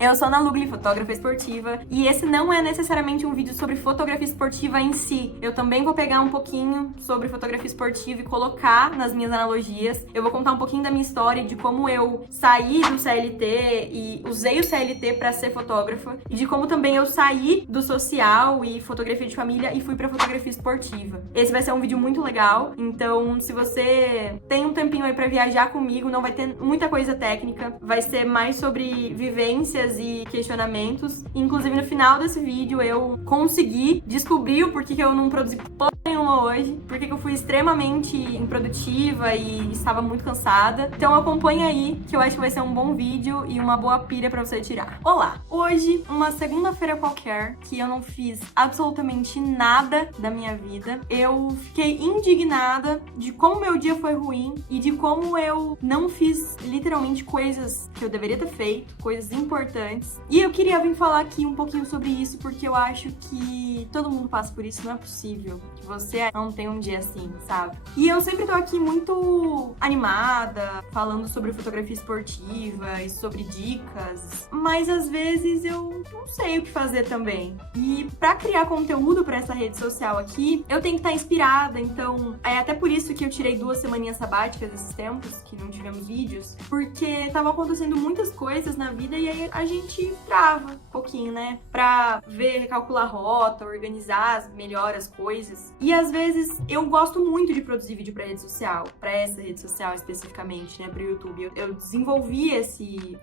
Eu sou Ana Lugli, fotógrafa esportiva, e esse não é necessariamente um vídeo sobre fotografia esportiva em si. Eu também vou pegar um pouquinho sobre fotografia esportiva e colocar nas minhas analogias. Eu vou contar um pouquinho da minha história, de como eu saí do CLT e usei o CLT para ser fotógrafa, e de como também eu saí do social e fotografia de família e fui para fotografia esportiva. Esse vai ser um vídeo muito legal, então se você tem um tempinho aí para viajar comigo, não vai ter muita coisa técnica, vai ser mais sobre vivências e questionamentos. Inclusive, no final desse vídeo, eu consegui descobrir o porquê que eu não produzi porra nenhuma hoje, porque que eu fui extremamente improdutiva e estava muito cansada. Então acompanha aí, que eu acho que vai ser um bom vídeo e uma boa pilha pra você tirar. Olá! Hoje, uma segunda-feira qualquer, que eu não fiz absolutamente nada da minha vida. Eu fiquei indignada de como meu dia foi ruim e de como eu não fiz literalmente coisas que eu deveria ter feito, coisas importantes. E eu queria vir falar aqui um pouquinho sobre isso, porque eu acho que todo mundo passa por isso, não é possível que você não tenha um dia assim, sabe? E eu sempre tô aqui muito animada, falando sobre fotografia esportiva e sobre dicas, mas às vezes eu não sei o que fazer também. E pra criar conteúdo pra essa rede social aqui, eu tenho que estar inspirada, então é até por isso que eu tirei 2 semaninhas sabáticas esses tempos, que não tivemos vídeos, porque estavam acontecendo muitas coisas na vida e aí a gente trava um pouquinho, né? Pra ver, recalcular rota, organizar melhor as coisas. E às vezes eu gosto muito de produzir vídeo pra rede social, pra essa rede social especificamente, né? Pro YouTube. Eu desenvolvi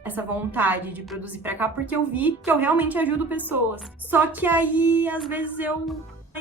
essa vontade de produzir pra cá porque eu vi que eu realmente ajudo pessoas. Só que aí, às vezes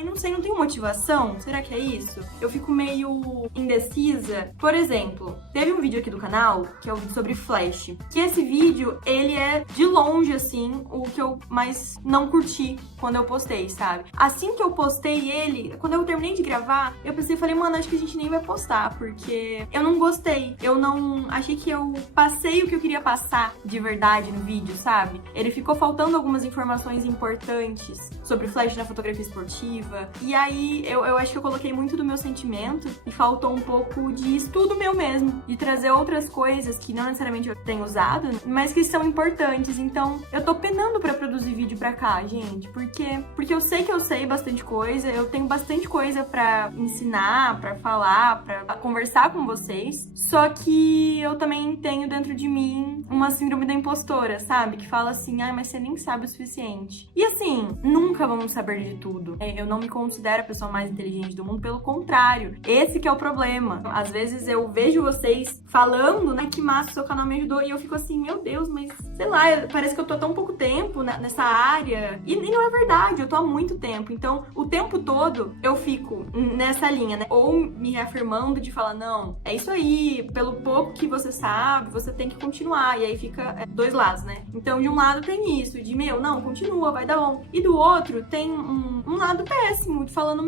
não sei, não tenho motivação? Será que é isso? Eu fico meio indecisa. Por exemplo, teve um vídeo aqui do canal, que é o vídeo sobre Flash, que esse vídeo, ele é de longe, assim, o que eu mais não curti quando eu postei, sabe? Assim que eu postei ele, quando eu terminei de gravar, eu pensei, falei, mano, acho que a gente nem vai postar, porque eu não gostei. Eu não... Achei que eu passei o que eu queria passar de verdade no vídeo, sabe? Ele ficou faltando algumas informações importantes sobre Flash na fotografia esportiva. E aí, eu acho que eu coloquei muito do meu sentimento e faltou um pouco de estudo meu mesmo, de trazer outras coisas que não necessariamente eu tenho usado, mas que são importantes. Então, eu tô penando pra produzir vídeo pra cá, gente, porque eu sei que eu sei bastante coisa, eu tenho bastante coisa pra ensinar, pra falar, pra conversar com vocês, só que eu também tenho dentro de mim uma síndrome da impostora, sabe? Que fala assim, mas você nem sabe o suficiente. E assim, nunca vamos saber de tudo. Eu não me considero a pessoa mais inteligente do mundo, pelo contrário. Esse que é o problema. Às vezes eu vejo vocês falando, né, que massa, o seu canal me ajudou, e eu fico assim, meu Deus, mas sei lá, parece que eu tô há tão pouco tempo nessa área. E não é verdade, eu tô há muito tempo. Então, o tempo todo eu fico nessa linha, né? Ou me reafirmando de falar, não, é isso aí, pelo pouco que você sabe, você tem que continuar. E aí fica 2 lados, né? Então, de um lado tem isso, de não, continua, vai dar bom. E do outro tem um lado péssimo, falando,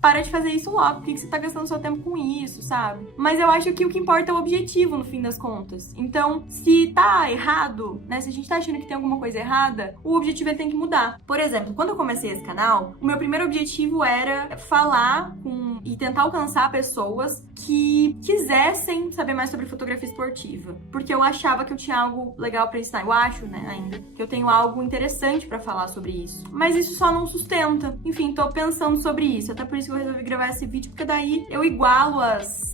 para de fazer isso logo, por que você tá gastando seu tempo com isso, sabe? Mas eu acho que o que importa é o objetivo, no fim das contas. Então, se tá errado, né, se a gente tá achando que tem alguma coisa errada, o objetivo ele tem que mudar. Por exemplo, quando eu comecei esse canal, o meu primeiro objetivo era falar e tentar alcançar pessoas que quisessem saber mais sobre fotografia esportiva, porque eu achava que eu tinha algo legal pra ensinar. Eu acho, né, ainda, que eu tenho algo interessante pra falar sobre isso. Mas isso só não sustenta. Enfim, tô pensando sobre isso, até por isso que eu resolvi gravar esse vídeo, porque daí eu igualo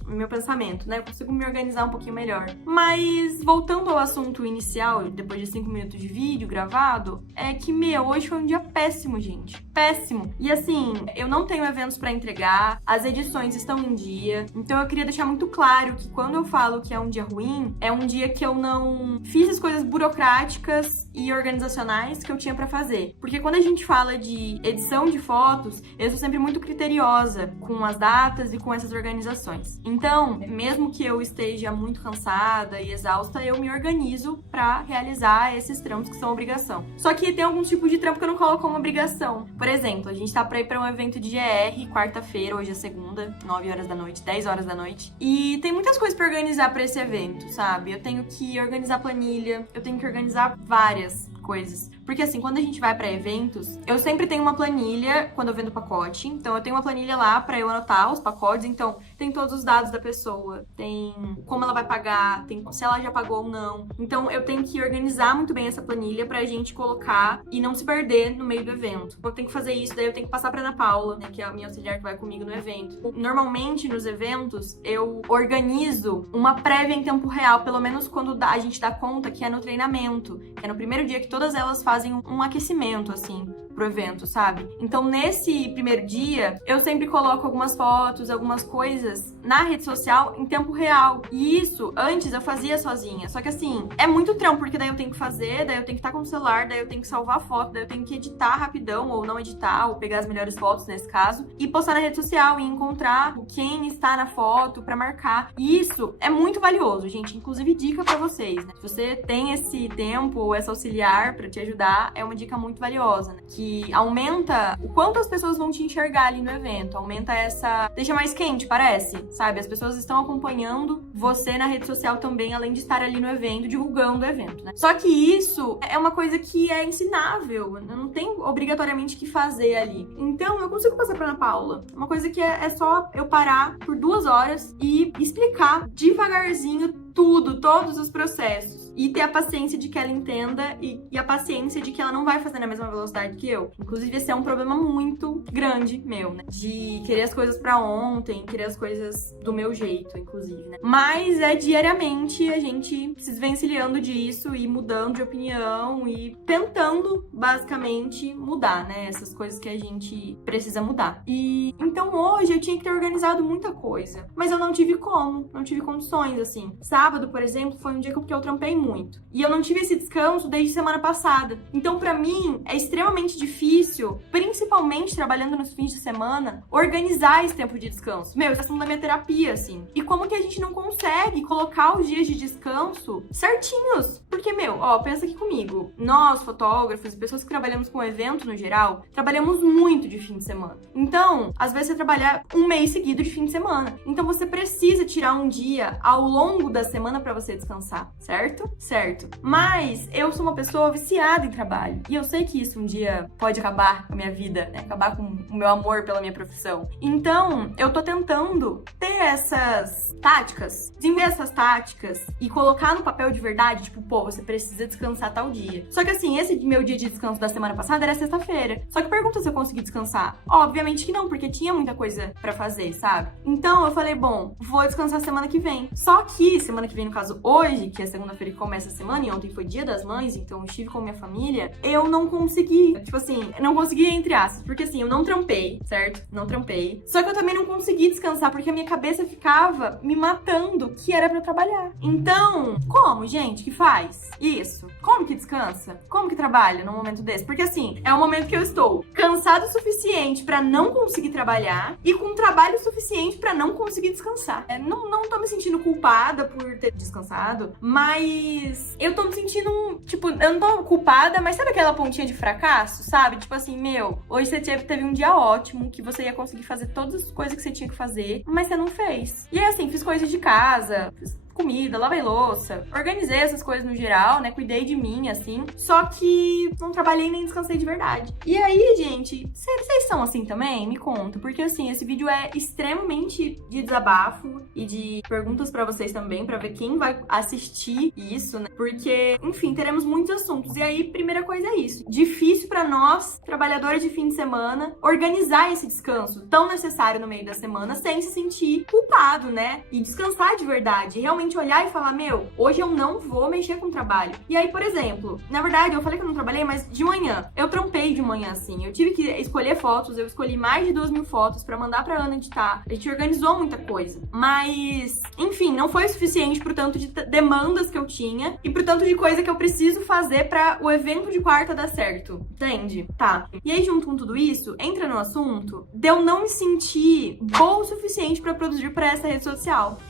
meu pensamento, né? Eu consigo me organizar um pouquinho melhor. Mas, voltando ao assunto inicial, depois de 5 minutos de vídeo gravado, é que, hoje foi um dia péssimo, gente. Péssimo. E assim, eu não tenho eventos pra entregar, as edições estão em dia, então eu queria deixar muito claro que quando eu falo que é um dia ruim, é um dia que eu não fiz as coisas burocráticas e organizacionais que eu tinha pra fazer. Porque quando a gente fala de edição de fotos, eu sou sempre muito criteriosa com as datas e com essas organizações. Então, mesmo que eu esteja muito cansada e exausta, eu me organizo pra realizar esses trampos que são obrigação. Só que tem alguns tipos de trampo que eu não coloco como obrigação. Por exemplo, a gente tá pra ir pra um evento de GR, quarta-feira, hoje é segunda, 9 horas da noite, 10 horas da noite. E tem muitas coisas pra organizar pra esse evento, sabe? Eu tenho que organizar planilha, eu tenho que organizar várias coisas. Porque assim, quando a gente vai pra eventos, eu sempre tenho uma planilha quando eu vendo pacote. Então eu tenho uma planilha lá pra eu anotar os pacotes. Então tem todos os dados da pessoa, tem como ela vai pagar, tem se ela já pagou ou não. Então eu tenho que organizar muito bem essa planilha pra gente colocar e não se perder no meio do evento. Eu tenho que fazer isso, daí eu tenho que passar pra Ana Paula, né, que é a minha auxiliar que vai comigo no evento. Normalmente nos eventos eu organizo uma prévia em tempo real, pelo menos quando a gente dá conta que é no treinamento, que é no primeiro dia que todas elas fazem um aquecimento, assim, pro evento, sabe? Então, nesse primeiro dia, eu sempre coloco algumas fotos, algumas coisas na rede social em tempo real. E isso, antes, eu fazia sozinha. Só que, assim, é muito trampo, porque daí eu tenho que fazer, daí eu tenho que estar com o celular, daí eu tenho que salvar a foto, daí eu tenho que editar rapidão, ou não editar, ou pegar as melhores fotos, nesse caso, e postar na rede social, e encontrar quem está na foto pra marcar. E isso é muito valioso, gente. Inclusive, dica pra vocês, né? Se você tem esse tempo, ou essa auxiliar pra te ajudar, é uma dica muito valiosa, né? Que aumenta o quanto as pessoas vão te enxergar ali no evento, aumenta essa... deixa mais quente, parece, sabe? As pessoas estão acompanhando você na rede social também, além de estar ali no evento, divulgando o evento, né? Só que isso é uma coisa que é ensinável, eu não tenho obrigatoriamente que fazer ali. Então, eu consigo passar pra Ana Paula. Uma coisa que é só eu parar por 2 horas e explicar devagarzinho tudo, todos os processos. E ter a paciência de que ela entenda e a paciência de que ela não vai fazer na mesma velocidade que eu. Inclusive, esse é um problema muito grande meu, né? De querer as coisas pra ontem, querer as coisas do meu jeito, inclusive, né? Mas é diariamente a gente se desvencilhando disso e mudando de opinião e tentando, basicamente, mudar, né? Essas coisas que a gente precisa mudar. E então hoje eu tinha que ter organizado muita coisa, mas eu não tive como, não tive condições, assim. Sábado, por exemplo, foi um dia que eu trampei muito. E eu não tive esse descanso desde semana passada. Então, pra mim, é extremamente difícil, principalmente trabalhando nos fins de semana, organizar esse tempo de descanso. Meu, isso é assunto da minha terapia, assim. E como que a gente não consegue colocar os dias de descanso certinhos? Porque, meu, ó, pensa aqui comigo. Nós, fotógrafos e pessoas que trabalhamos com evento no geral, trabalhamos muito de fim de semana. Então, às vezes você trabalha um mês seguido de fim de semana. Então, você precisa tirar um dia ao longo da semana pra você descansar, certo? Certo. Mas eu sou uma pessoa viciada em trabalho. E eu sei que isso um dia pode acabar com a minha vida, né? Acabar com o meu amor pela minha profissão. Então, eu tô tentando ter essas táticas, desenvolver essas táticas e colocar no papel de verdade, tipo, pô, você precisa descansar tal dia. Só que assim, esse meu dia de descanso da semana passada era sexta-feira. Só que pergunta se eu consegui descansar. Obviamente que não, porque tinha muita coisa pra fazer, sabe? Então, eu falei, bom, vou descansar semana que vem. Só que semana que vem, no caso, hoje, que é segunda-feira que começa a semana, e ontem foi Dia das Mães, então eu estive com a minha família, eu não consegui, tipo assim, não consegui entre aspas, porque assim, eu não trampei, certo? Não trampei. Só que eu também não consegui descansar, porque a minha cabeça ficava me matando, que era pra eu trabalhar. Então, como, gente, que faz isso? Como que descansa? Como que trabalha num momento desse? Porque assim, é um momento que eu estou cansado o suficiente pra não conseguir trabalhar e com trabalho suficiente pra não conseguir descansar. Não tô me sentindo culpada por ter descansado, mas eu tô me sentindo, tipo, eu não tô culpada, mas sabe aquela pontinha de fracasso, sabe? Tipo assim, meu, hoje você teve um dia ótimo, que você ia conseguir fazer todas as coisas que você tinha que fazer, mas você não fez. E aí, assim, fiz coisas de casa, fiz comida, lavei louça, organizei essas coisas no geral, né? Cuidei de mim, assim. Só que não trabalhei nem descansei de verdade. E aí, gente, vocês são assim também? Me conta. Porque, assim, esse vídeo é extremamente de desabafo e de perguntas pra vocês também, pra ver quem vai assistir isso, né? Porque, enfim, teremos muitos assuntos. E aí, primeira coisa é isso. Difícil pra nós, trabalhadores de fim de semana, organizar esse descanso tão necessário no meio da semana sem se sentir culpado, né? E descansar de verdade. Realmente olhar e falar, meu, hoje eu não vou mexer com o trabalho. E aí, por exemplo, na verdade, eu falei que eu não trabalhei, mas de manhã, eu trampei de manhã, assim. Eu tive que escolher fotos, eu escolhi mais de 2.000 fotos pra mandar pra Ana editar. A gente organizou muita coisa. Mas, enfim, não foi o suficiente pro tanto de demandas que eu tinha e pro tanto de coisa que eu preciso fazer pra o evento de quarta dar certo. Entende? Tá. E aí, junto com tudo isso, entra no assunto de eu não me sentir boa o suficiente pra produzir pra essa rede social.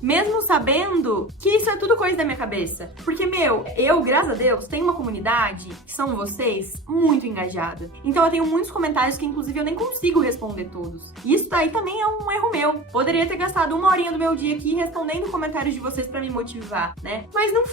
Mesmo sabendo sabendo que isso é tudo coisa da minha cabeça. Porque, eu, graças a Deus, tenho uma comunidade, que são vocês, muito engajada. Então eu tenho muitos comentários que, inclusive, eu nem consigo responder todos. E isso daí também é um erro meu. Poderia ter gastado 1 horinha do meu dia aqui respondendo comentários de vocês pra me motivar, né? Mas não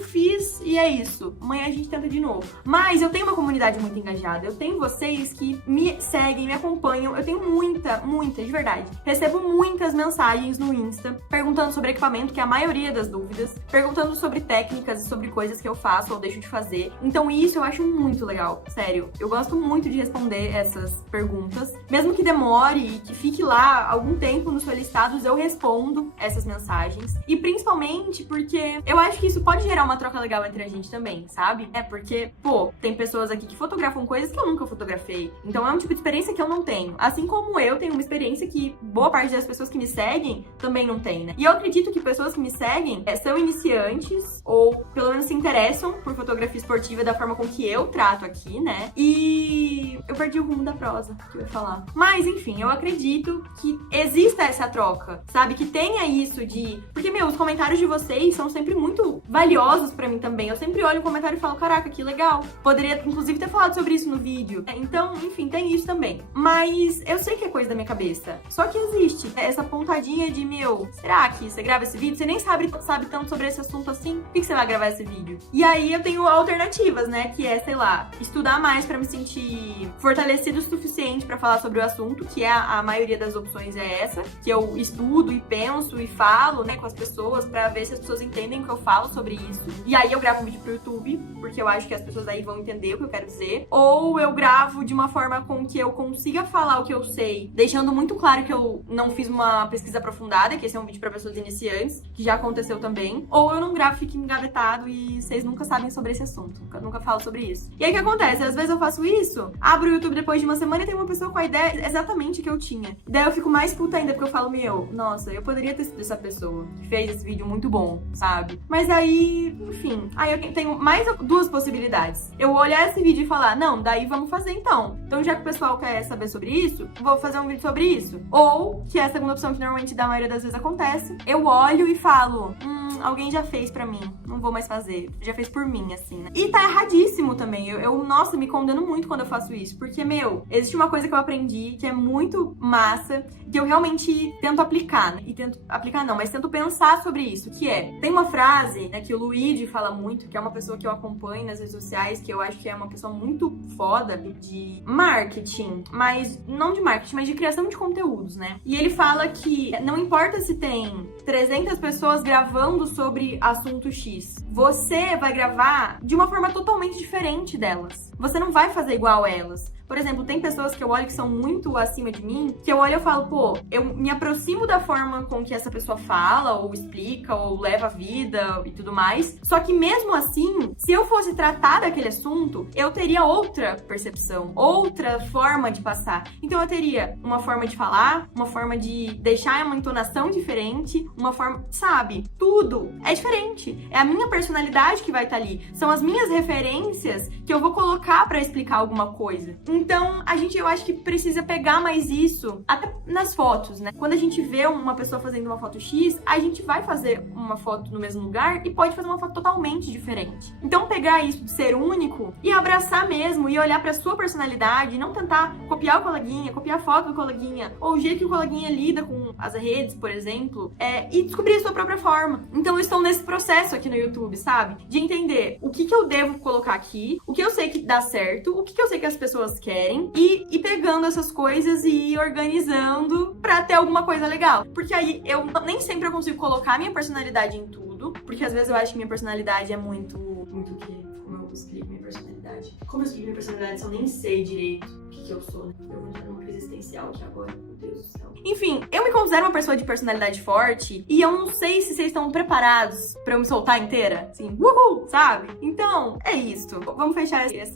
fiz e é isso. Amanhã a gente tenta de novo. Mas eu tenho uma comunidade muito engajada. Eu tenho vocês que me seguem, me acompanham. Eu tenho muita, de verdade. Recebo muitas mensagens no Insta perguntando sobre equipamento, que é a maioria das dúvidas, perguntando sobre técnicas e sobre coisas que eu faço ou deixo de fazer. Então isso eu acho muito legal, sério. Eu gosto muito de responder essas perguntas. Mesmo que demore e que fique lá algum tempo nos solicitados, eu respondo essas mensagens. E principalmente porque eu acho que isso pode gerar uma troca legal entre a gente também, sabe? É porque, tem pessoas aqui que fotografam coisas que eu nunca fotografei. Então é um tipo de experiência que eu não tenho. Assim como eu tenho uma experiência que boa parte das pessoas que me seguem também não tem, né? E eu acredito que pessoas que me seguem são iniciantes ou pelo menos se interessam por fotografia esportiva da forma com que eu trato aqui, né? E eu perdi o rumo da prosa que eu ia falar. Mas, enfim, eu acredito que exista essa troca, sabe? Que tenha isso de... Porque, os comentários de vocês são sempre muito valiosos pra mim também. Eu sempre olho o comentário e falo, caraca, que legal. Poderia, inclusive, ter falado sobre isso no vídeo. Então, enfim, tem isso também. Mas eu sei que é coisa da minha cabeça. Só que existe essa pontadinha de, será que você grava esse vídeo? Você nem sabe tanto sobre esse assunto assim? Por que você vai gravar esse vídeo? E aí eu tenho alternativas, né? Que é, sei lá, estudar mais pra me sentir fortalecido o suficiente pra falar sobre o assunto, que é a maioria das opções é essa, que eu estudo e penso e falo, né, com as pessoas pra ver se as pessoas entendem o que eu falo sobre isso. E aí eu gravo um vídeo pro YouTube, porque eu acho que as pessoas aí vão entender o que eu quero dizer. Ou eu gravo de uma forma com que eu consiga falar o que eu sei, deixando muito claro que eu não fiz uma pesquisa aprofundada, que esse é um vídeo pra pessoas iniciantes, que já aconteceu também. Ou eu não gravo, fico engavetado e vocês nunca sabem sobre esse assunto. Nunca falo sobre isso. E aí o que acontece? Às vezes eu faço isso, abro o YouTube depois de uma semana e tem uma pessoa com a ideia exatamente que eu tinha. Daí eu fico mais puta ainda, porque eu falo, nossa, eu poderia ter sido essa pessoa que fez esse vídeo muito bom, sabe? Mas aí, enfim, aí eu tenho mais 2 possibilidades. Eu olhar esse vídeo e falar, não, daí vamos fazer então. Então já que o pessoal quer saber sobre isso, vou fazer um vídeo sobre isso. Ou, que é a segunda opção que normalmente da maioria das vezes acontece, eu olho e falo, alguém já fez pra mim, não vou mais fazer. Já fez por mim, assim, né? E tá erradíssimo também. Nossa, me condeno muito quando eu faço isso. Porque, existe uma coisa que eu aprendi que é muito massa, que eu realmente tento aplicar, né? E tento aplicar não, mas tento pensar sobre isso, que tem uma frase, né, que o Luigi fala muito, que é uma pessoa que eu acompanho nas redes sociais, que eu acho que é uma pessoa muito foda de marketing, mas não de marketing, mas de criação de conteúdos, né? E ele fala que não importa se tem 300 pessoas gravando sobre assunto X, você vai gravar de uma forma totalmente diferente delas. Você não vai fazer igual elas. Por exemplo, tem pessoas que eu olho que são muito acima de mim, que eu olho e falo, eu me aproximo da forma com que essa pessoa fala, ou explica, ou leva a vida e tudo mais. Só que mesmo assim, se eu fosse tratar daquele assunto, eu teria outra percepção, outra forma de passar. Então eu teria uma forma de falar, uma forma de deixar uma entonação diferente, uma forma, sabe? Tudo é diferente. É a minha personalidade que vai estar ali. São as minhas referências que eu vou colocar pra explicar alguma coisa. Então, eu acho que precisa pegar mais isso, até nas fotos, né? Quando a gente vê uma pessoa fazendo uma foto X, a gente vai fazer uma foto no mesmo lugar e pode fazer uma foto totalmente diferente. Então, pegar isso de ser único e abraçar mesmo e olhar pra sua personalidade, e não tentar copiar o coleguinha, copiar a foto do coleguinha, ou o jeito que o coleguinha lida com as redes, por exemplo, e descobrir a sua própria forma. Então, eu estou nesse processo aqui no YouTube, sabe? De entender o que eu devo colocar aqui, o que eu sei que dá certo, o que eu sei que as pessoas querem e pegando essas coisas e ir organizando pra ter alguma coisa legal. Porque aí nem sempre eu consigo colocar minha personalidade em tudo, porque às vezes eu acho que minha personalidade é muito o quê? Como eu explico minha personalidade? Como eu explico minha personalidade se eu nem sei direito o que eu sou, né? Eu vou entrar numa crise existencial aqui agora, meu Deus do céu. Enfim, eu me considero uma pessoa de personalidade forte e eu não sei se vocês estão preparados pra eu me soltar inteira. Assim, uhul, sabe? Então, é isso. Vamos fechar esse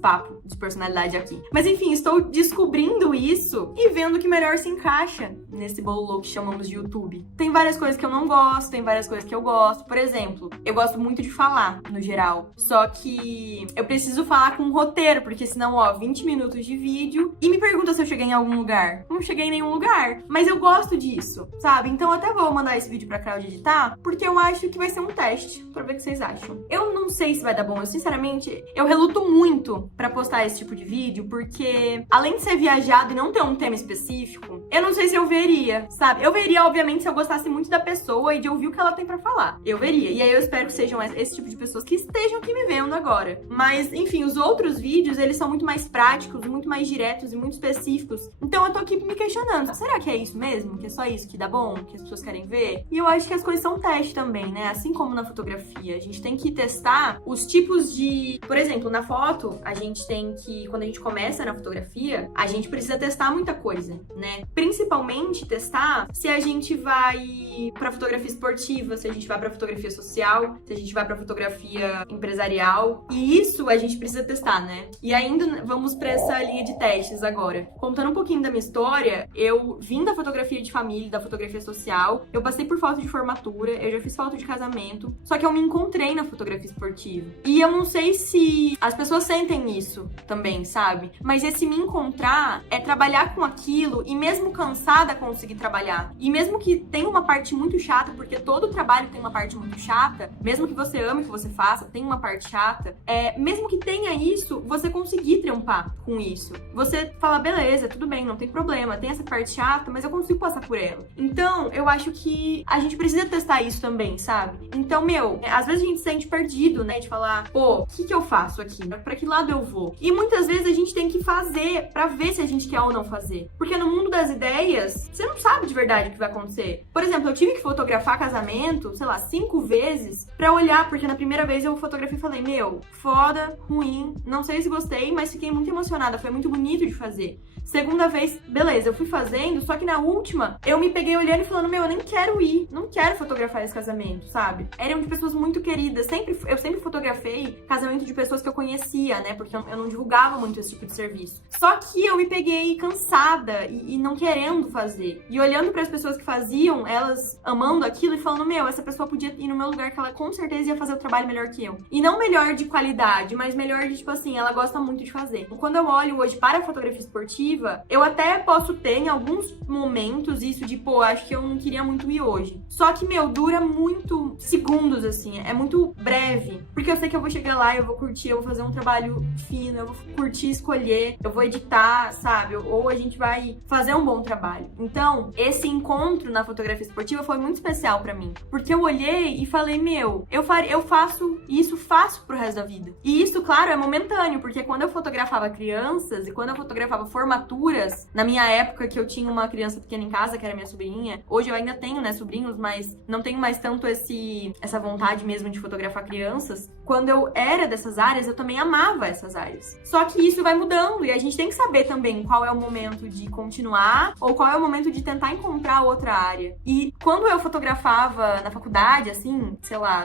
papo de personalidade aqui. Mas enfim, estou descobrindo isso e vendo o que melhor se encaixa nesse bololô que chamamos de YouTube. Tem várias coisas que eu não gosto, tem várias coisas que eu gosto. Por exemplo, eu gosto muito de falar, no geral. Só que eu preciso falar com um roteiro, porque senão, 20 minutos de vídeo. E me pergunta se eu cheguei em algum lugar. Não cheguei em nenhum lugar. Mas eu gosto disso, sabe? Então eu até vou mandar esse vídeo pra Cláudia editar, porque eu acho que vai ser um teste, pra ver o que vocês acham. Eu não sei se vai dar bom. Eu, sinceramente, eu reluto muito pra postar esse tipo de vídeo, porque além de ser viajado e não ter um tema específico, eu não sei se eu veria, sabe? Eu veria, obviamente, se eu gostasse muito da pessoa e de ouvir o que ela tem pra falar. Eu veria. E aí eu espero que sejam esse tipo de pessoas que estejam aqui me vendo agora. Mas, enfim, os outros vídeos, eles são muito mais práticos, muito mais diretos e muito específicos. Então eu tô aqui me questionando, será que é isso mesmo? Que é só isso que dá bom? Que as pessoas querem ver? E eu acho que as coisas são teste também, né? Assim como na fotografia. A gente tem que testar os tipos de... Por exemplo, na foto, a gente tem que... Quando a gente começa na fotografia, a gente precisa testar muita coisa, né? Principalmente testar se a gente vai pra fotografia esportiva, se a gente vai pra fotografia social, se a gente vai pra fotografia empresarial. E isso a gente precisa testar, né? E ainda vamos pra essa linha de testes agora. Contando um pouquinho da minha história, eu vim da fotografia de família, da fotografia social, eu passei por foto de formatura, eu já fiz foto de casamento, só que eu me encontrei na fotografia esportiva. E eu não sei se as pessoas sentem isso também, sabe? Mas esse me encontrar é trabalhar com aquilo e mesmo cansada conseguir trabalhar. E mesmo que tenha uma parte muito chata, porque todo trabalho tem uma parte muito chata, mesmo que você ame o que você faça, tem uma parte chata, mesmo que tenha isso, você conseguir trampar com isso. Você fala, beleza, tudo bem, não tem problema, tem essa parte chata, mas eu consigo passar por ela. Então, eu acho que a gente precisa testar isso também, sabe? Então, às vezes a gente se sente perdido, né? De falar, o que eu faço aqui? Pra que lado eu vou? E muitas vezes a gente tem que fazer pra ver se a gente quer ou não fazer. Porque no mundo das ideias, você não sabe de verdade o que vai acontecer. Por exemplo, eu tive que fotografar casamento, 5 vezes, pra olhar, porque na primeira vez eu fotografei e falei, foda, ruim, não sei se gostei, mas fiquei muito emocionada, foi muito bonito de fazer. Segunda vez, beleza, eu fui fazendo, só que na última, eu me peguei olhando e falando, eu nem quero ir, não quero fotografar esse casamento, sabe? Eram de pessoas muito queridas, eu sempre fotografei casamento de pessoas que eu conhecia, né? Porque eu não divulgava muito esse tipo de serviço. Só que eu me peguei cansada e não querendo fazer. E olhando para as pessoas que faziam, elas amando aquilo e falando, essa pessoa podia ir no meu lugar, que ela com certeza ia fazer o trabalho melhor que eu. E não melhor de qualidade, mas melhor de, ela gosta muito de fazer. Quando eu olho hoje para a fotografia esportiva, eu até posso ter em alguns momentos isso de, acho que eu não queria muito ir hoje. Só que, dura muito segundos, assim, é muito breve. Porque eu sei que eu vou chegar lá, eu vou curtir, eu vou fazer um trabalho fino, eu vou curtir, escolher, eu vou editar, sabe? Ou a gente vai fazer um bom trabalho. Então, esse encontro na fotografia esportiva foi muito especial pra mim. Porque eu olhei e falei, eu faço isso, faço pro resto da vida. E isso, claro, é momentâneo, porque quando eu fotografava crianças e quando eu fotografava formaturas, na minha época que eu tinha uma criança pequena em casa, que era minha sobrinha, hoje eu ainda tenho, né, sobrinhos, mas não tenho mais tanto essa vontade mesmo de fotografar crianças. Quando eu era dessas áreas, eu também amava essas áreas. Só que isso vai mudando e a gente tem que saber também qual é o momento de continuar ou qual é o momento de tentar encontrar outra área. E quando eu fotografava na faculdade,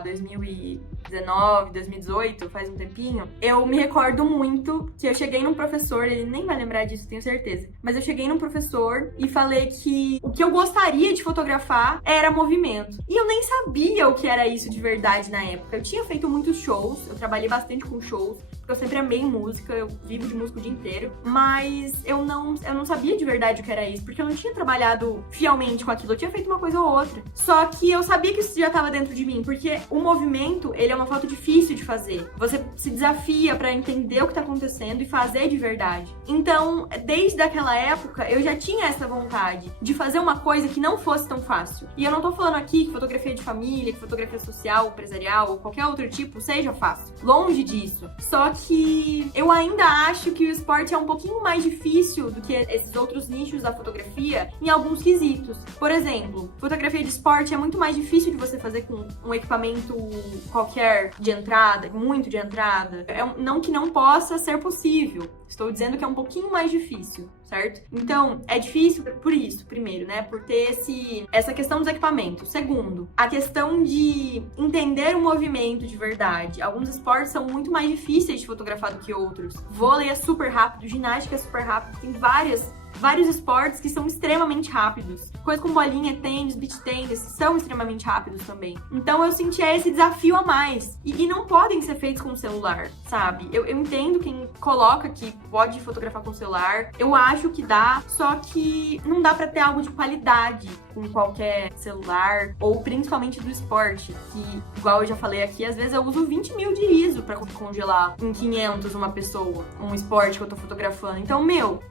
2019, 2018, faz um tempinho, eu me recordo muito que eu cheguei num professor, ele nem vai lembrar disso, tenho certeza, mas eu cheguei num professor e falei que o que eu gostaria de fotografar era movimento. E eu nem sabia o que era isso de verdade na época. Eu tinha feito muitos shows, eu trabalhei bastante com shows, porque eu sempre amei música, eu vivo de música o dia inteiro, mas eu não sabia de verdade o que era isso, porque eu não tinha trabalhado fielmente com aquilo, eu tinha feito uma coisa ou outra. Só que eu sabia que isso já estava dentro de mim, porque o movimento, ele é uma foto difícil de fazer. Você se desafia pra entender o que tá acontecendo e fazer de verdade. Então, desde aquela época, eu já tinha essa vontade de fazer uma coisa que não fosse tão fácil. E eu não tô falando aqui que fotografia de família, que fotografia social, empresarial ou qualquer outro tipo seja fácil. Longe disso. Só que eu ainda acho que o esporte é um pouquinho mais difícil do que esses outros nichos da fotografia em alguns quesitos. Por exemplo, fotografia de esporte é muito mais difícil de você fazer com um equipamento qualquer de entrada, muito de entrada. Não que não possa ser possível. Estou dizendo que é um pouquinho mais difícil, certo? Então, é difícil por isso, primeiro, né? Por ter essa questão dos equipamentos. Segundo, a questão de entender o movimento de verdade. Alguns esportes são muito mais difíceis de fotografar do que outros. Vôlei é super rápido, ginástica é super rápido, tem várias vários esportes que são extremamente rápidos. Coisa com bolinha, tênis, beach tênis, são extremamente rápidos também. Então eu sentia esse desafio a mais. E não podem ser feitos com o celular, sabe? Eu entendo quem coloca que pode fotografar com o celular. Eu acho que dá, só que não dá pra ter algo de qualidade com qualquer celular, ou principalmente do esporte, que, igual eu já falei aqui, às vezes eu uso 20 mil de ISO pra congelar em 500 uma pessoa, um esporte que eu tô fotografando. Então,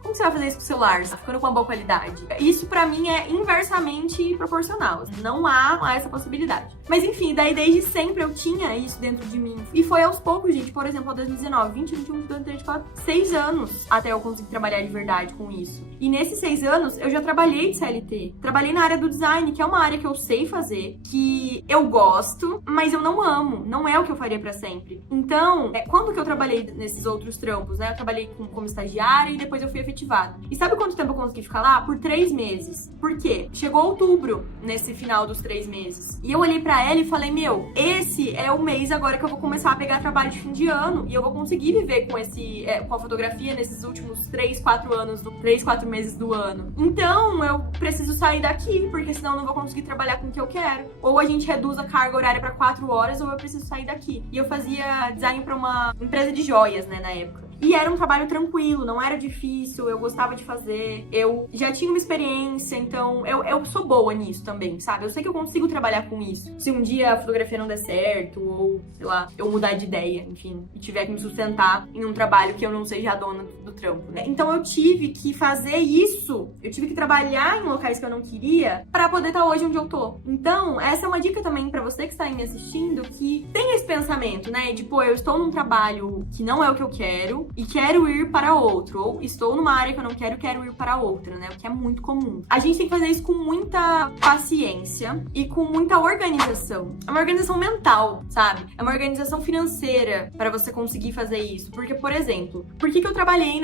como você vai fazer isso com o celular? Você tá ficando com uma boa qualidade? Isso pra mim é inversamente proporcional. Não há essa possibilidade. Mas enfim, daí desde sempre eu tinha isso dentro de mim. E foi aos poucos, gente. Por exemplo, 2019, 20, 21, 22, 23, 24, 6 anos até eu conseguir trabalhar de verdade com isso. E nesses 6 anos, eu já trabalhei de CLT. Trabalhei na área do design, que é uma área que eu sei fazer, que eu gosto, mas eu não amo. Não é o que eu faria pra sempre. Então, quando que eu trabalhei nesses outros trampos, né? Eu trabalhei como estagiária e depois eu fui efetivada. E sabe quanto tempo eu consegui ficar lá? Por 3 meses. Por quê? Chegou outubro, nesse final dos 3 meses. E eu olhei pra ela e falei, esse é o mês agora que eu vou começar a pegar trabalho de fim de ano. E eu vou conseguir viver com a fotografia nesses últimos 3, 4 meses do ano. Então, eu preciso sair daqui, porque senão eu não vou conseguir trabalhar com o que eu quero. Ou a gente reduz a carga horária pra 4 horas, ou eu preciso sair daqui. E eu fazia design pra uma empresa de joias, né, na época. E era um trabalho tranquilo, não era difícil, eu gostava de fazer, eu já tinha uma experiência, então eu sou boa nisso também, sabe? Eu sei que eu consigo trabalhar com isso. Se um dia a fotografia não der certo, ou, sei lá, eu mudar de ideia, enfim, e tiver que me sustentar em um trabalho que eu não seja a dona do trampo, né? Então eu tive que fazer isso, eu tive que trabalhar em locais que eu não queria pra poder estar hoje onde eu tô. Então, essa é uma dica também pra você que está aí me assistindo, que tem esse pensamento, né? De, eu estou num trabalho que não é o que eu quero, e quero ir para outro, ou estou numa área que eu não quero ir para outra, né? O que é muito comum. A gente tem que fazer isso com muita paciência e com muita organização. É uma organização mental, sabe? É uma organização financeira para você conseguir fazer isso. Porque, por exemplo, por que eu trabalhei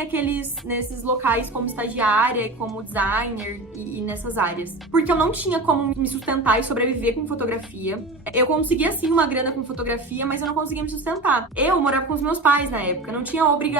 nesses locais como estagiária e como designer e nessas áreas? Porque eu não tinha como me sustentar e sobreviver com fotografia. Eu conseguia, sim, uma grana com fotografia, mas eu não conseguia me sustentar. Eu morava com os meus pais na época, não tinha obrigação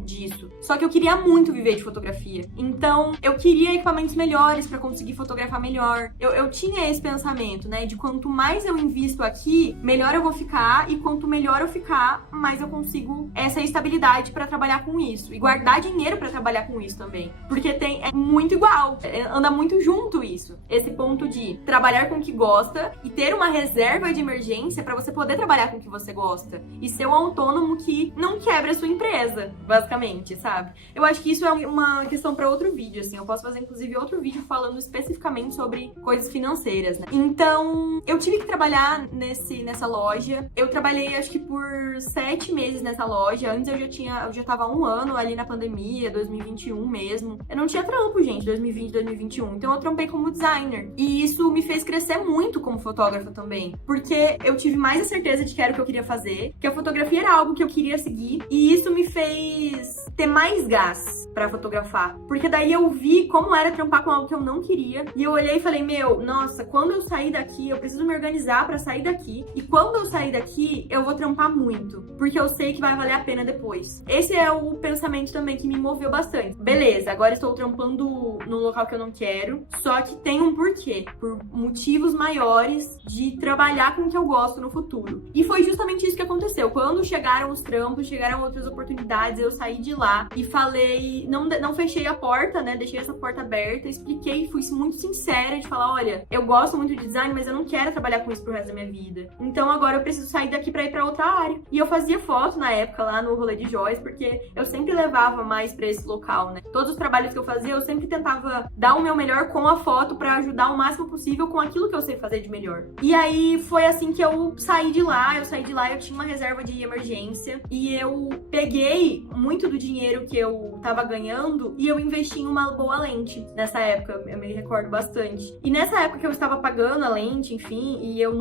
disso. Só que eu queria muito viver de fotografia. Então, eu queria equipamentos melhores pra conseguir fotografar melhor. Eu tinha esse pensamento, né? De quanto mais eu invisto aqui, melhor eu vou ficar. E quanto melhor eu ficar, mais eu consigo essa estabilidade pra trabalhar com isso. E guardar dinheiro pra trabalhar com isso também. Porque é muito igual. Anda muito junto isso. Esse ponto de trabalhar com o que gosta e ter uma reserva de emergência pra você poder trabalhar com o que você gosta. E ser um autônomo que não quebra a sua empresa, basicamente, sabe? Eu acho que isso é uma questão pra outro vídeo, assim. Eu posso fazer, inclusive, outro vídeo falando especificamente sobre coisas financeiras, né? Então, eu tive que trabalhar nessa loja. Eu trabalhei, acho que por 7 meses nessa loja. Antes eu já tava 1 ano ali na pandemia, 2021 mesmo. Eu não tinha trampo, gente, 2020, 2021. Então, eu trampei como designer. E isso me fez crescer muito como fotógrafa também. Porque eu tive mais a certeza de que era o que eu queria fazer, que a fotografia era algo que eu queria seguir. E isso me fez ter mais gás pra fotografar. Porque daí eu vi como era trampar com algo que eu não queria. E eu olhei e falei, nossa, quando eu sair daqui, eu preciso me organizar pra sair daqui. E quando eu sair daqui, eu vou trampar muito. Porque eu sei que vai valer a pena depois. Esse é o pensamento também que me moveu bastante. Beleza, agora estou trampando num local que eu não quero. Só que tem um porquê. Por motivos maiores de trabalhar com o que eu gosto no futuro. E foi justamente isso que aconteceu. Quando chegaram os trampos, chegaram outras oportunidades, eu saí de lá e falei, não fechei a porta, né? Deixei essa porta aberta, expliquei, fui muito sincera de falar, olha, eu gosto muito de design, mas eu não quero trabalhar com isso pro resto da minha vida. Então agora eu preciso sair daqui pra ir pra outra área. E eu fazia foto na época lá no rolê de joias, porque eu sempre levava mais pra esse local, né? Todos os trabalhos que eu fazia, eu sempre tentava dar o meu melhor com a foto pra ajudar o máximo possível com aquilo que eu sei fazer de melhor. E aí foi assim que eu saí de lá, eu tinha uma reserva de emergência e eu peguei muito do dinheiro que eu tava ganhando e eu investi em uma boa lente nessa época, eu me recordo bastante. E nessa época que eu estava pagando a lente, enfim, e eu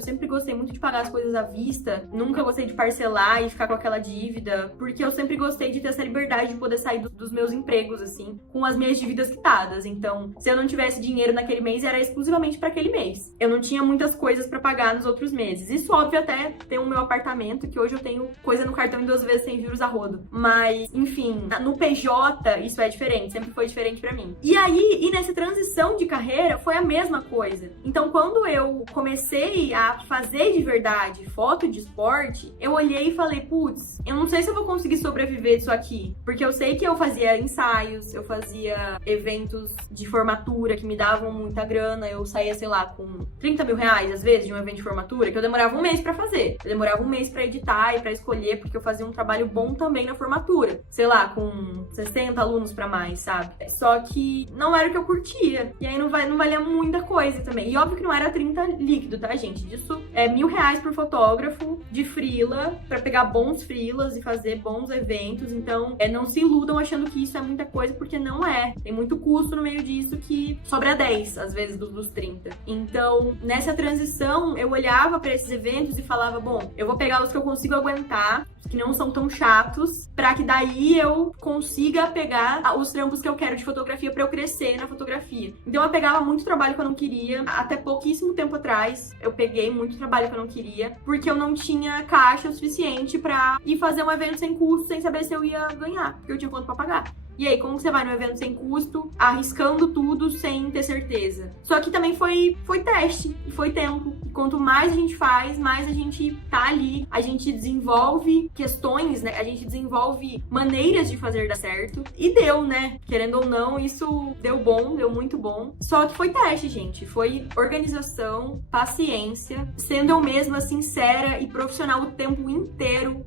sempre gostei muito de pagar as coisas à vista, nunca gostei de parcelar e ficar com aquela dívida, porque eu sempre gostei de ter essa liberdade de poder sair dos meus empregos, assim, com as minhas dívidas quitadas. Então, se eu não tivesse dinheiro naquele mês, era exclusivamente pra aquele mês. Eu não tinha muitas coisas pra pagar nos outros meses. Isso, óbvio, até tem o meu apartamento, que hoje eu tenho coisa no cartão em 2 vezes sem juros a rodo. Mas, enfim, no PJ, isso é diferente, sempre foi diferente pra mim. E aí, e nessa transição de carreira, foi a mesma coisa. Então, quando eu comecei a fazer de verdade foto de esporte, eu olhei e falei, putz, eu não sei se eu vou conseguir sobreviver disso aqui. Porque eu sei que eu fazia ensaios, eu fazia eventos de formatura que me davam muita grana. Eu saía, sei lá, com 30 mil reais, às vezes, de um evento de formatura, que eu demorava um mês pra fazer. Eu demorava um mês pra editar e pra escolher, porque eu fazia um trabalho bom também na formatura. Sei lá, com 60 alunos pra mais, sabe? Só que não era o que eu curtia. E aí não valia muita coisa também. E óbvio que não era 30 líquido, tá, gente? Disso é R$1.000 por fotógrafo de freela, pra pegar bons freelas e fazer bons eventos. Então, não se iludam achando que isso é muita coisa, porque não é. Tem muito custo no meio disso que sobra 10, às vezes, dos 30. Então, nessa transição, eu olhava pra esses eventos e falava, bom, eu vou pegar os que eu consigo aguentar, que não são tão chatos, pra que daí eu consiga pegar os trampos que eu quero de fotografia pra eu crescer na fotografia. Então eu pegava muito trabalho que eu não queria. Até pouquíssimo tempo atrás, eu peguei muito trabalho que eu não queria, porque eu não tinha caixa o suficiente pra ir fazer um evento sem custo, sem saber se eu ia ganhar, porque eu tinha quanto pra pagar. E aí, como você vai no evento sem custo, arriscando tudo sem ter certeza? Só que também foi teste e foi tempo. E quanto mais a gente faz, mais a gente tá ali, a gente desenvolve questões, né? A gente desenvolve maneiras de fazer dar certo. E deu, né? Querendo ou não, isso deu bom, deu muito bom. Só que foi teste, gente. Foi organização, paciência, sendo eu mesma sincera e profissional o tempo inteiro,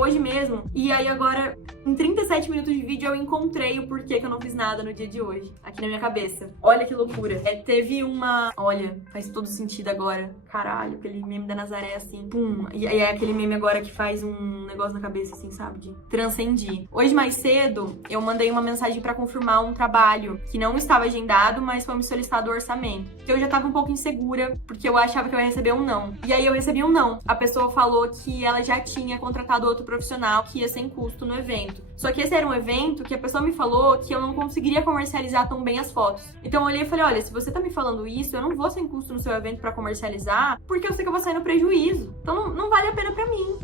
hoje mesmo. E aí agora, em 37 minutos de vídeo, eu encontrei o porquê que eu não fiz nada no dia de hoje, aqui na minha cabeça. Olha que loucura. Teve uma... Olha, faz todo sentido agora. Caralho, aquele meme da Nazaré, assim, pum. E é aquele meme agora que faz um negócio na cabeça, assim, sabe? De transcendir. Hoje, mais cedo, eu mandei uma mensagem pra confirmar um trabalho que não estava agendado, mas foi me solicitado o orçamento. Eu já tava um pouco insegura, porque eu achava que eu ia receber um não. E aí eu recebi um não. A pessoa falou que ela já tinha contratado outro profissional que ia sem custo no evento. Só que esse era um evento que a pessoa me falou que eu não conseguiria comercializar tão bem as fotos. Então eu olhei e falei, olha, se você tá me falando isso, eu não vou sem custo no seu evento pra comercializar, porque eu sei que eu vou sair no prejuízo. Então não vale a pena pra mim.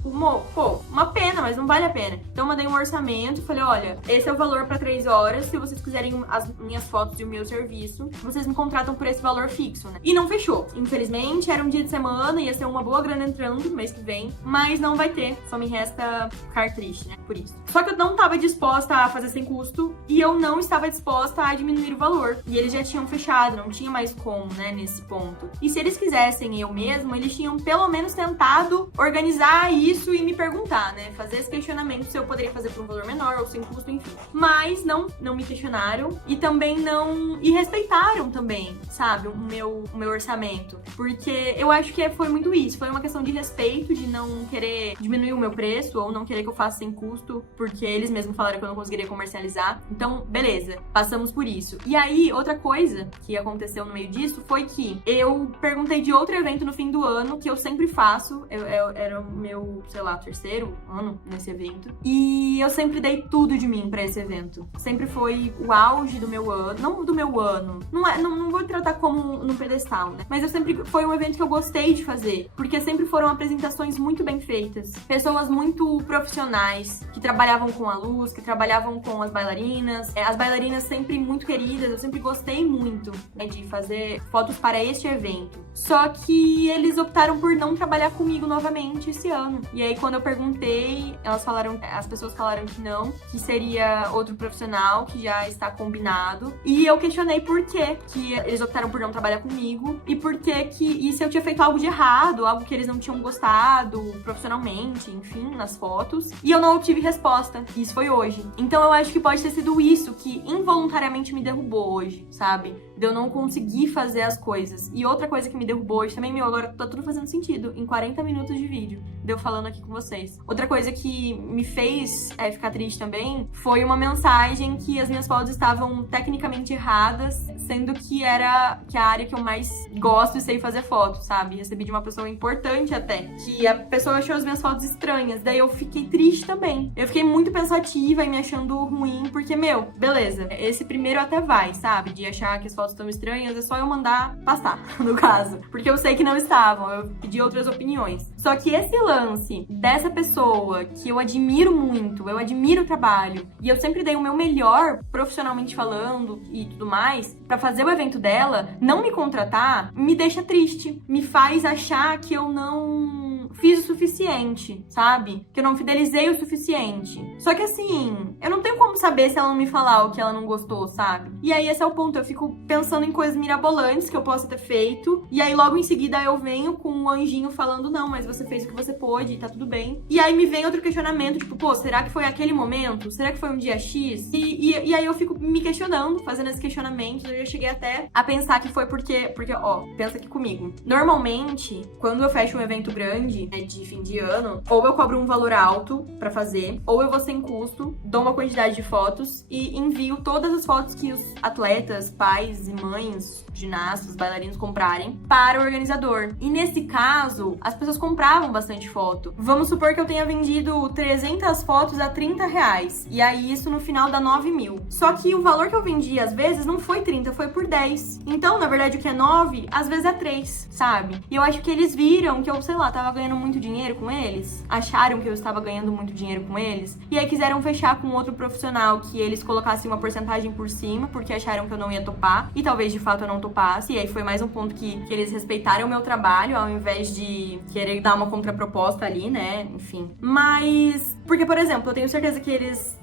Pô, uma pena, mas não vale a pena. Então eu mandei um orçamento, falei, olha, esse é o valor pra 3 horas, se vocês quiserem as minhas fotos e o meu serviço, vocês me contratam por esse valor fixo, né? E não fechou. Infelizmente, era um dia de semana, ia ser uma boa grana entrando no mês que vem, mas não vai ter. Só me resta ficar triste, né? Por isso. Só que eu não tava disposta a fazer sem custo e eu não estava disposta a diminuir o valor. E eles já tinham fechado, não tinha mais como, né, nesse ponto. E se eles quisessem eu mesmo, eles tinham pelo menos tentado organizar isso e me perguntar, né? Fazer esse questionamento se eu poderia fazer por um valor menor ou sem custo, enfim. Mas não me questionaram e também não... E respeitaram também, sabe, o meu orçamento. Porque eu acho que foi muito isso. Foi uma questão de respeito, de não querer diminuir o meu preço ou não querer que eu faça sem custo, porque eles mesmos falaram que eu não conseguiria comercializar. Então, beleza, passamos por isso. E aí, outra coisa que aconteceu no meio disso foi que eu perguntei de outro evento no fim do ano, que eu sempre faço. Era o meu, sei lá, 3º ano nesse evento. E eu sempre dei tudo de mim pra esse evento. Sempre foi o auge do meu ano. Não do meu ano. Não vou tratar como no pedestal, né? Mas eu sempre... Foi um evento que eu gostei de fazer. Porque sempre foram apresentações muito bem feitas. Pessoas muito profissionais, que trabalhavam com a luz, que trabalhavam com as bailarinas. As bailarinas sempre muito queridas. Eu sempre gostei muito, né, de fazer fotos para este evento. Só que eles optaram por não trabalhar comigo novamente esse ano. E aí, quando eu perguntei, as pessoas falaram que não, que seria outro profissional, que já está combinado. E eu questionei por quê que eles optaram por não trabalhar comigo e por que e se eu tinha feito algo de errado, algo que eles não tinham gostado profissionalmente, enfim, nas fotos. E eu não obtive resposta. Isso foi hoje. Então eu acho que pode ter sido isso que involuntariamente me derrubou hoje, sabe? de eu não conseguir fazer as coisas. E outra coisa que me derrubou hoje também, agora tá tudo fazendo sentido, em 40 minutos de vídeo, de eu falando aqui com vocês. Outra coisa que me fez ficar triste também foi uma mensagem que as minhas fotos estavam tecnicamente erradas, sendo que era a área que eu mais gosto e sei fazer fotos, sabe? Recebi de uma pessoa importante até, que a pessoa achou as minhas fotos estranhas, daí eu fiquei triste também. Eu fiquei muito pensativa e me achando ruim, porque, beleza, esse primeiro até vai, sabe? De achar que as fotos estão estranhas, é só eu mandar passar, no caso. Porque eu sei que não estavam, eu pedi outras opiniões. Só que esse lance dessa pessoa que eu admiro muito, eu admiro o trabalho, e eu sempre dei o meu melhor, profissionalmente falando e tudo mais, pra fazer o evento dela, não me contratar, me deixa triste. Me faz achar que eu não fiz o suficiente, sabe? Que eu não fidelizei o suficiente. Só que assim, eu não tenho como saber se ela não me falar o que ela não gostou, sabe? E aí esse é o ponto, eu fico pensando em coisas mirabolantes que eu possa ter feito, e aí logo em seguida eu venho com um anjinho falando, não, mas você fez o que você pôde, tá tudo bem. E aí me vem outro questionamento, tipo, pô, será que foi aquele momento? Será que foi um dia X? E aí eu fico me questionando, fazendo esses questionamentos, eu já cheguei até a pensar que foi porque, ó, pensa aqui comigo. Normalmente, quando eu fecho um evento grande, de fim de ano, ou eu cobro um valor alto pra fazer, ou eu vou sem custo, dou uma quantidade de fotos e envio todas as fotos que os atletas, pais e mães, ginastas, bailarinos comprarem para o organizador. E nesse caso, as pessoas compravam bastante foto. Vamos supor que eu tenha vendido 300 fotos a R$30. E aí isso no final dá 9 mil. Só que o valor que eu vendi, às vezes, não foi 30, foi por 10. Então, na verdade, o que é 9, às vezes é 3, sabe? E eu acho que eles viram que eu, sei lá, tava ganhando muito dinheiro com eles. Acharam que eu estava ganhando muito dinheiro com eles. E aí quiseram fechar com outro profissional que eles colocassem uma porcentagem por cima, porque acharam que eu não ia topar. E talvez, de fato, eu não topasse. E aí foi mais um ponto que eles respeitaram o meu trabalho, ao invés de querer dar uma contraproposta ali, né? Enfim. Mas... Porque, por exemplo, eu tenho certeza que eles...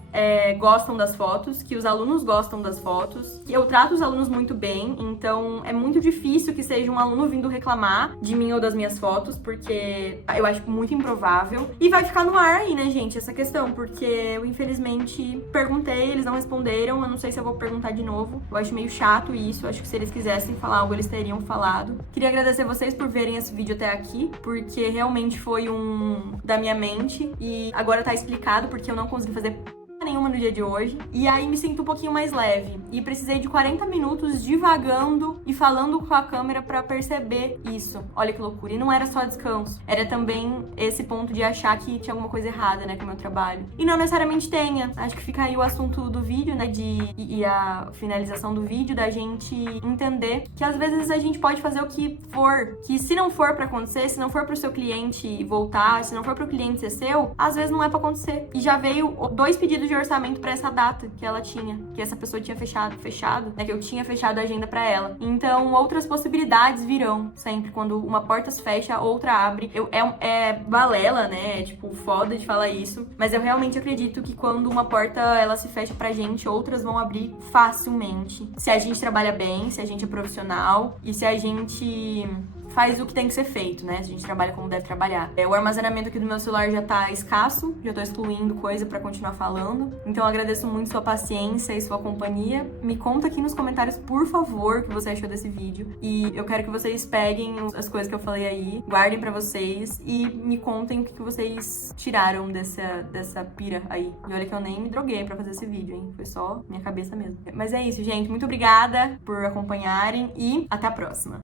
gostam das fotos, que os alunos gostam das fotos, que eu trato os alunos muito bem, então é muito difícil que seja um aluno vindo reclamar de mim ou das minhas fotos, porque eu acho muito improvável. E vai ficar no ar aí, né, gente, essa questão, porque eu, infelizmente, perguntei, eles não responderam, eu não sei se eu vou perguntar de novo. Eu acho meio chato isso, eu acho que se eles quisessem falar algo, eles teriam falado. Queria agradecer vocês por verem esse vídeo até aqui, porque realmente foi um da minha mente, e agora tá explicado porque eu não consegui fazer nenhuma no dia de hoje, e aí me sinto um pouquinho mais leve, e precisei de 40 minutos divagando e falando com a câmera pra perceber isso. Olha que loucura, e não era só descanso, era também esse ponto de achar que tinha alguma coisa errada, né, com o meu trabalho, e não necessariamente tenha. Acho que fica aí o assunto do vídeo, né, e a finalização do vídeo, da gente entender que às vezes a gente pode fazer o que for, que se não for pra acontecer, se não for pro seu cliente voltar, se não for pro cliente ser seu, às vezes não é pra acontecer. E já veio 2 pedidos de orçamento pra essa data que ela tinha, que essa pessoa tinha fechado, né, que eu tinha fechado a agenda pra ela. Então, outras possibilidades virão sempre. Quando uma porta se fecha, outra abre. É balela, né, é tipo foda de falar isso, mas eu realmente acredito que quando uma porta, ela se fecha pra gente, outras vão abrir facilmente. Se a gente trabalha bem, se a gente é profissional e se a gente faz o que tem que ser feito, né? Se a gente trabalha como deve trabalhar. O armazenamento aqui do meu celular já tá escasso, já tô excluindo coisa pra continuar falando. Então eu agradeço muito sua paciência e sua companhia. Me conta aqui nos comentários, por favor, o que você achou desse vídeo. E eu quero que vocês peguem as coisas que eu falei aí, guardem pra vocês e me contem o que vocês tiraram dessa pira aí. E olha que eu nem me droguei pra fazer esse vídeo, hein? Foi só minha cabeça mesmo. Mas é isso, gente. Muito obrigada por acompanharem e até a próxima.